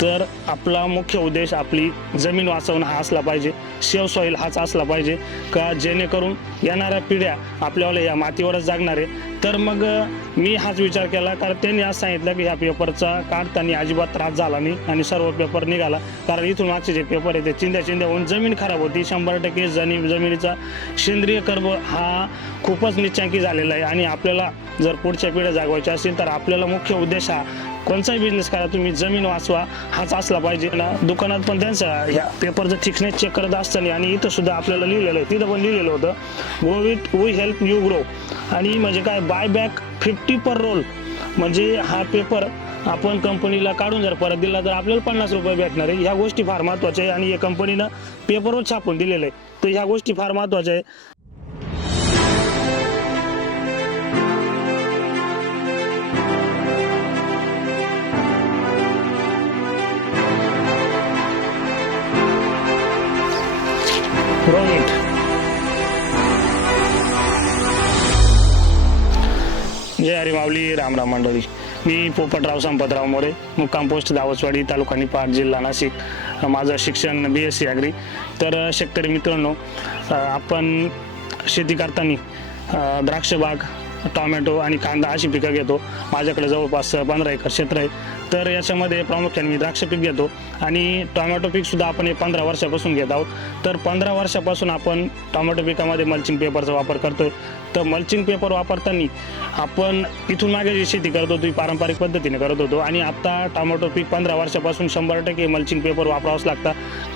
तर आपला मुख्य उद्देश आपली जमीन वाचवणं हा असला पाहिजे. शेव सॉईल हाच असला पाहिजे. का जेणेकरून येणाऱ्या पिढ्या आपल्याला या मातीवरच जागणार आहे. तर मग मी हाच विचार केला. कारण त्यांनी असं सांगितलं की ह्या पेपरचा काढताना अजिबात त्रास झाला नाही आणि सर्व पेपर निघाला. कारण इथून मागचे जे पेपर आहे ते चिंध्या चिंध्या होऊन जमीन खराब होती. शंभर टक्के जनी जमिनीचा सेंद्रिय कर्ब हा खूपच निच्चांकी झालेला आहे. आणि आपल्याला जर पुढच्या पिढ्या जागवायच्या असतील तर आपल्याला मुख्य उद्देश हा कोणताही बिझनेस करा तुम्ही जमीन वाचवा हाच असला पाहिजे. ना दुकानात पण त्यांचा ह्या पेपरचं थिकनेस चेक करत असताना आणि इथं सुद्धा आपल्याला लिहिलेलं आहे. तिथं पण लिहिलेलं होतं go with we help you grow आणि म्हणजे काय buy back fifty per roll म्हणजे हा पेपर आपण कंपनीला काढून जर परत दिला तर आपल्याला पन्नास रुपये भेटणार आहे. ह्या गोष्टी फार महत्त्वाच्या आहे आणि या कंपनीनं पेपरवर छापून दिलेलं आहे. तर ह्या गोष्टी फार महत्त्वाच्या आहे. रोहित जय हरी माऊली राम राम मंडळी. मी पोपटराव संपतराव मोरे मुक्काम पोस्ट दावसवाडी तालुका निपाट जिल्हा नाशिक. माझं शिक्षण बी एस सी अग्री तर शेतकरी मित्रांनो आपण शेती करताना द्राक्षबाग टॉमॅटो टोमॅटो आणि कांदा अशी पिकं घेतो. माझ्याकडे जवळपास पंधरा एकर क्षेत्र आहे. तर याच्यामध्ये प्रामुख्याने मी द्राक्ष पीक घेतो आणि टोमॅटो पीक सुद्धा आपण हे पंधरा वर्षापासून घेत आहोत. तर पंधरा वर्षापासून आपण टोमॅटो पिकामध्ये मल्चिंग पेपरचा वापर करतो तर मल्चिंग पेपर वापरताना आपण इथून मागे जी शेती करत होतो ती पारंपरिक पद्धतीने करत होतो. आणि आता टोमॅटो पीक पंधरा वर्षापासून शंभर टक्के मल्चिंग पेपर वापरावंच लागतं.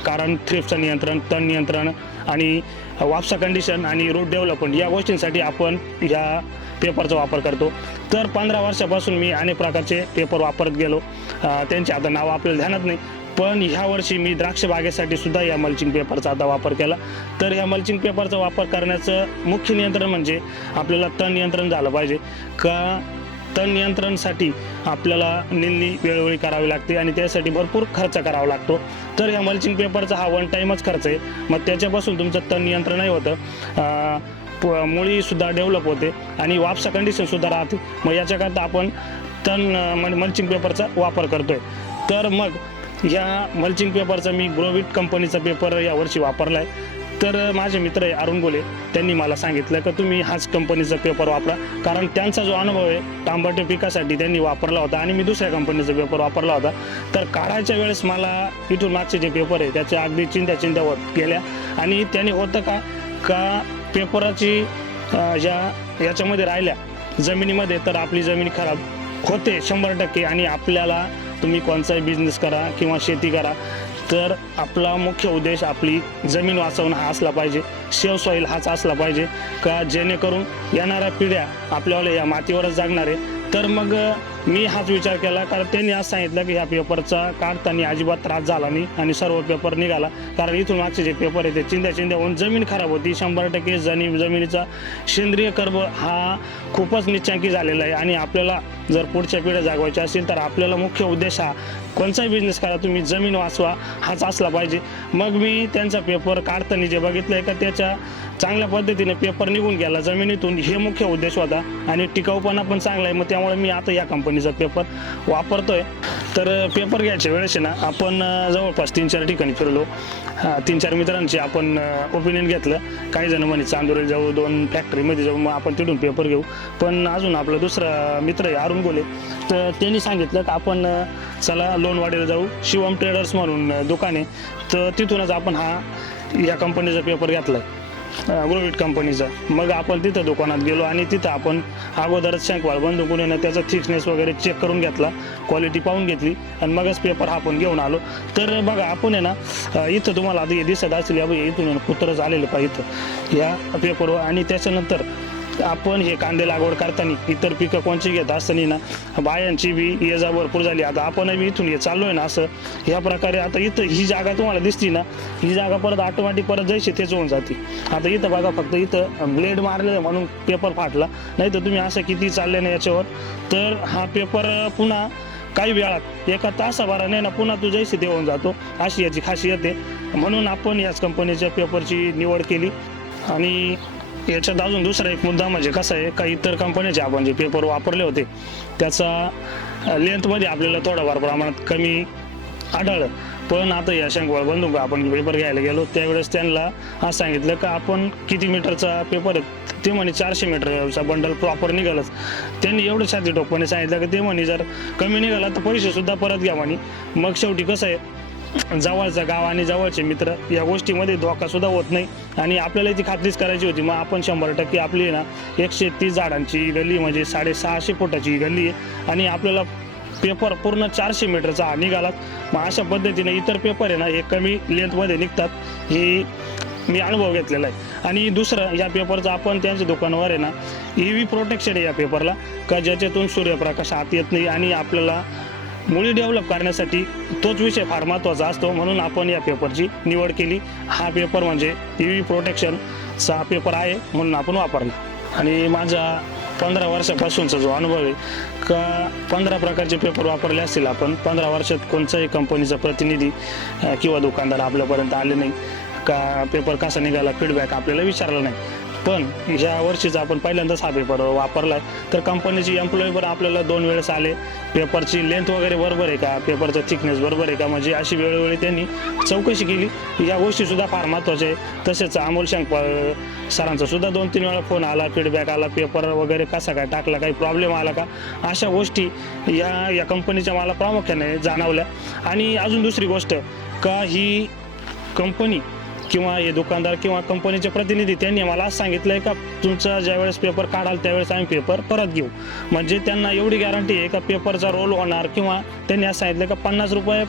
कारण थ्रिप्सचं नियंत्रण तण नियंत्रण आणि वापसा कंडिशन आणि रोड डेव्हलपमेंट या गोष्टींसाठी आपण या पेपरचा वापर करतो. तर पंधरा वर्षापासून मी अनेक प्रकारचे पेपर वापरत गेलो. त्यांचे आता नाव आपल्याला ध्यानात नाही. पण ह्या वर्षी मी द्राक्ष बागेसाठी सुद्धा या मल्चिंग पेपरचा आता वापर केला. तर ह्या मल्चिंग पेपरचा वापर करण्याचं मुख्य नियंत्रण म्हणजे आपल्याला तण नियंत्रण झालं पाहिजे. का तण नियंत्रणसाठी आपल्याला निंदी वेळोवेळी करावी लागते आणि त्यासाठी भरपूर खर्च करावा लागतो. तर ह्या मल्चिंग पेपरचा हा वन टाईमच खर्च आहे. मग त्याच्यापासून तुमचं तण नियंत्रणही होतं. मुळी सुद्धा डेव्हलप होते आणि वापसा कंडिशन सुद्धा राहते. मग याच्याकरता आपण तण अं, मल्चिंग पेपरचा वापर करतोय. तर मग ह्या मल्चिंग पेपरचा मी ग्रोविट कंपनीचा पेपर यावर्षी वापरला आहे. तर माझे मित्र आहे अरुण गोले त्यांनी मला सांगितलं की तुम्ही हाच कंपनीचा पेपर वापरा. कारण त्यांचा जो अनुभव आहे तांबटे पिकासाठी त्यांनी वापरला होता आणि मी दुसऱ्या कंपनीचा पेपर वापरला होता. तर काढायच्या वेळेस मला इथून मागचे जे पेपर आहे त्याच्या अगदी चिंत्या चिंत्या होत गेल्या. आणि त्याने होतं का? का पेपराची ज्या याच्यामध्ये राहिल्या जमिनीमध्ये तर आपली जमीन खराब होते शंभर टक्के आणि आपल्याला तुम्ही कोणताही बिझनेस करा किंवा शेती करा तर आपला मुख्य उद्देश आपली जमीन वाचवणं हा असला पाहिजे. सेव सॉईल हाच असला पाहिजे. का जेणेकरून येणाऱ्या पिढ्या आपल्याला या मातीवरच जागणार आहे. तर मग मी हाच विचार केला कारण त्यांनी असं सांगितलं की ह्या पेपरचा काढताना अजिबात त्रास झाला नाही आणि सर्व पेपर निघाला. कारण इथून मागचे जे पेपर आहे ते चिंध्या चिंध्या होऊन जमीन खराब होती. शंभर टक्के जनी जमिनीचा सेंद्रिय कर्ब हा खूपच निच्चांकी झालेला आहे. आणि आपल्याला जर पुढच्या पिढ्या जागवायच्या असतील तर आपल्याला मुख्य उद्देश हा कोणताही बिझनेस करा तुम्ही जमीन वाचवा हाच असला पाहिजे. मग मी त्यांचा पेपर काढताना जे बघितलं आहे का त्याच्या चांगल्या पद्धतीने पेपर निघून गेला. जमिनीतून हे मुख्य उद्देश होता आणि टिकाऊपणा पण चांगला आहे. मग त्यामुळे मी आता या कंपनी कंपनीचा पेपर वापरतोय. तर पेपर घ्यायच्या वेळेस ना आपण जवळपास तीन चार ठिकाणी फिरलो. तीन चार मित्रांची आपण ओपिनियन घेतलं. काही जण म्हणे चांदोरी जाऊ दोन फॅक्टरीमध्ये जाऊ मग आपण तिथून पेपर घेऊ. पण अजून आपला दुसरा मित्र आहे अरुण गोले. तर त्यांनी सांगितलं की आपण चला लोणवाडीला जाऊ. शिवम ट्रेडर्स म्हणून दुकान आहे. तर तिथूनच आपण हा या कंपनीचा पेपर घेतला ग्रोविट कंपनीचा. मग आपण तिथं दुकानात गेलो आणि तिथं आपण अगोदरच शंकवाळ बंदूक येणं त्याचा थिकनेस वगैरे चेक करून घेतला. क्वालिटी पाहून घेतली आणि मगच पेपर हा आपण घेऊन आलो. तर बघा आपण आहे ना इथं तुम्हाला आधी दिसत असेल या इथून कुत्रच आलेलं पाहिजे इथं. या पेपरवर आणि त्याच्यानंतर आपण हे कांदे लागवड करताना इतर पिकं कोणची घेत असताना ना बायांची बी ये जा भरपूर झाली. आता आपण बी इथून हे चाललोय ना असं. ह्या प्रकारे आता इथं ही जागा तुम्हाला दिसती ना ही जागा परत ऑटोमॅटिक परत जायची तेच होऊन जाते. आता इथं बघा फक्त इथं ब्लेड मारलेलं म्हणून पेपर फाटला. नाही तर तुम्ही असं किती चालले ना याच्यावर. तर हा पेपर पुन्हा काही वेळात एका तासाभराने ना पुन्हा तू जैसे देऊन जातो. अशी याची खासियत आहे. म्हणून आपण याच कंपनीच्या पेपरची निवड केली. आणि याच्यात अजून दुसरा एक मुद्दा म्हणजे कसं आहे का इतर कंपन्याचे आपण जे पेपर वापरले होते त्याचा लेंथमध्ये आपल्याला थोडाफार प्रमाणात कमी आढळलं. पण आता या शंकवाळ बंधू आपण पेपर घ्यायला गेलो त्यावेळेस त्यांना असं सांगितलं का आपण किती मीटरचा पेपर आहे ते म्हणे चारशे मीटरचा बंडल प्रॉपर निघालच. त्यांनी एवढं छाती टोकपणे सांगितलं की ते म्हणे जर कमी निघाला तर पैसे सुद्धा परत घ्या म्हणे. मग शेवटी कसं आहे जवळचं गाव आणि जवळचे मित्र या गोष्टीमध्ये धोका सुद्धा होत नाही. आणि आपल्याला ती खात्रीच करायची होती. मग आपण शंभर टक्के आपली ना एकशे तीस झाडांची गल्ली म्हणजे साडेसहाशे फुटाची गल्ली आहे. आणि आपल्याला पेपर पूर्ण चारशे मीटरचा हा निघाला मग अशा पद्धतीने इतर पेपर आहे ना हे कमी लेंथमध्ये निघतात. हे मी अनुभव घेतलेला आहे. आणि दुसरं या पेपरचं आपण त्यांच्या दुकानावर आहे ना ई व्ही प्रोटेक्शन आहे या पेपरला. का ज्याच्यातून सूर्यप्रकाश आत येत नाही आणि आपल्याला मुळी डेव्हलप करण्यासाठी तोच विषय फार महत्त्वाचा असतो. म्हणून आपण या पेपरची निवड केली. हा पेपर म्हणजे ई व्ही प्रोटेक्शनचा पेपर आहे म्हणून आपण वापरला. आणि माझा पंधरा वर्षापासूनचा जो अनुभव आहे का पंधरा प्रकारचे पेपर वापरले असतील आपण पंधरा वर्षात कोणत्याही कंपनीचा प्रतिनिधी किंवा दुकानदार आपल्यापर्यंत आले नाही का पेपर कसा निघाला फीडबॅक आपल्याला विचारला नाही. पण ज्या वर्षीचा आपण पहिल्यांदाच हा पेपर वापरलाय. तर कंपनीची एम्प्लॉई पण आपल्याला दोन वेळेस आले. पेपरची लेंथ वगैरे बरोबर आहे का? पेपरचा थिकनेस बरोबर आहे का? म्हणजे अशी वेळोवेळी त्यांनी चौकशी केली. या गोष्टीसुद्धा फार महत्त्वाच्या आहे तसेच अमोल शंक सरांचा सुद्धा दोन तीन वेळा फोन आला फीडबॅक आला पेपर वगैरे कसा काय टाकला काही प्रॉब्लेम आला का? अशा गोष्टी या या कंपनीच्या मला प्रामुख्याने जाणवल्या. आणि अजून दुसरी गोष्ट का ही कंपनी किंवा हे दुकानदार किंवा कंपनीचे प्रतिनिधी त्यांनी मला असं सांगितलंय का तुमचा ज्यावेळेस पेपर काढाल त्यावेळेस आम्ही पेपर परत घेऊ. म्हणजे त्यांना एवढी गॅरंटी आहे का पेपरचा रोल होणार किंवा त्यांनी असं सांगितलं का पन्नास रुपये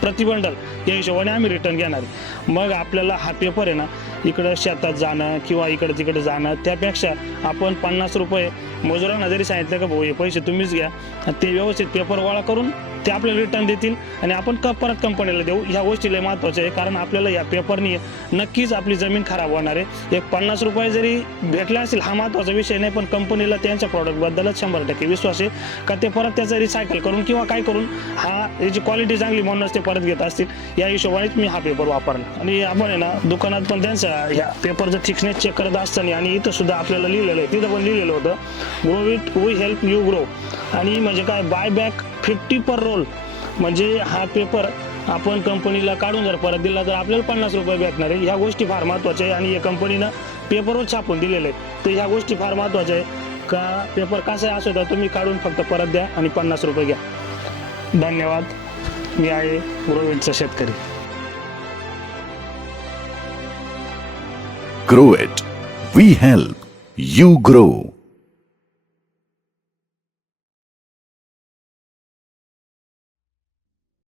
प्रतिबंडल या हिशोबाने आम्ही रिटर्न घेणार मग आपल्याला हा पेपर आहे ना इकडं शेतात जाणं किंवा इकडं तिकडे जाणं त्यापेक्षा आपण पन्नास रुपये मजुरांना जरी सांगितलं का भाऊ हे पैसे तुम्हीच घ्या. ते व्यवस्थित पेपर गोळा करून ते आपल्याला रिटर्न देतील आणि आपण क परत कंपनीला देऊ. ह्या गोष्टी लय आहे. कारण आपल्याला या पेपरनी नक्कीच आपली जमीन खराब होणार आहे. एक पन्नास रुपये जरी भेटला असेल हा महत्त्वाचा विषय नाही पण कंपनीला त्यांच्या प्रॉडक्टबद्दलच शंभर टक्के विश्वास आहे. का ते परत त्याचं रिसायकल करून किंवा काय करून हा याची क्वालिटी चांगली म्हणूनच ते परत घेत असतील या हिशोबानेच मी हा पेपर वापरला. आणि आपण आहे ना दुकानात पण त्यांचा ह्या पेपरचं थिकनेस चेक करत असताना आणि इथं सुद्धा आपल्याला लिहिलेलं आहे. तिथं पण लिहिलेलं होतं grow with we help you grow आणि म्हणजे काय buy back fifty per roll म्हणजे हा पेपर आपण कंपनीला काढून जर परत दिला तर आपल्याला पन्नास रुपये भेटणार आहे. ह्या गोष्टी फार महत्त्वाच्या आहे आणि या कंपनीनं पेपरवर छापून दिलेले आहेत. तर ह्या गोष्टी फार महत्त्वाच्या आहे का पेपर कसा आहे असो तर तुम्ही काढून फक्त परत द्या आणि पन्नास रुपये घ्या. धन्यवाद. मी आहे ग्रोवेटचा शेतकरी. Growvet we help you grow.